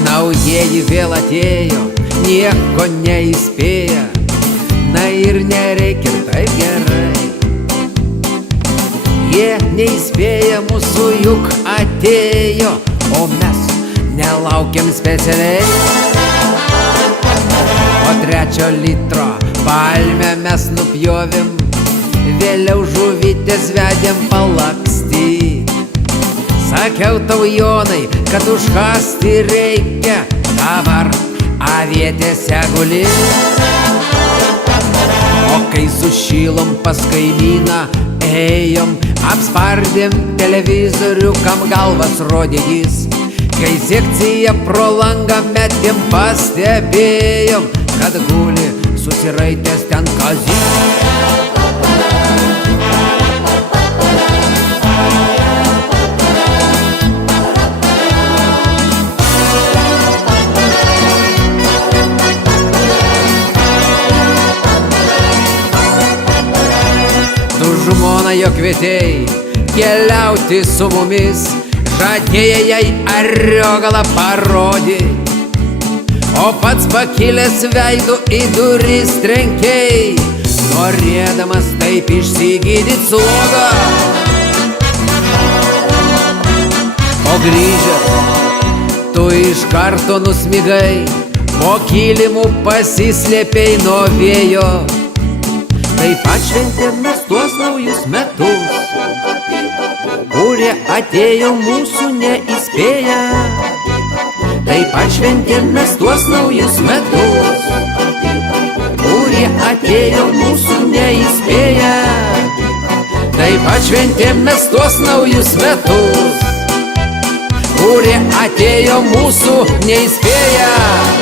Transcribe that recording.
Naujieji vėl atėjo, nieko neįspėja, na ir nereikia taip gerai. Jie neįspėja mūsų, juk atėjo, o mes nelaukiam specialiai. Po 3 litro palmę mes nupjovėm, vėliau žuvytės vedėm palakstyt. Sakiau tau, Jonai, kad užkasti reikia, dabar avietėse guli. O kai sušilom pas kaimyną ėjom, apspardėm televizorių, kam galvas rodė jis. Kai sekciją pro langą metėm, pastebėjom, kad guli susiraitęs ten Kazys. Tu žmona jo kvietei keliauti su mumis, žadėjai jai ariogalą parodyt, o pats pakilęs veidu į duris trenkei, norėdamas taip išsigydyt slogą. O grįžęs, tu iš karto nusmigai, po kilimu pasislėpei nuo vėjo. Taip atšventėm mes tuos naujus metus, kurie atėjo mūsų neįspėję. Taip atšventėm mes tuos naujus metus, kurie atėjo mūsų neįspėję. Taip atšventėm mes tuos naujus metus, kurie atėjo mūsų neįspėję.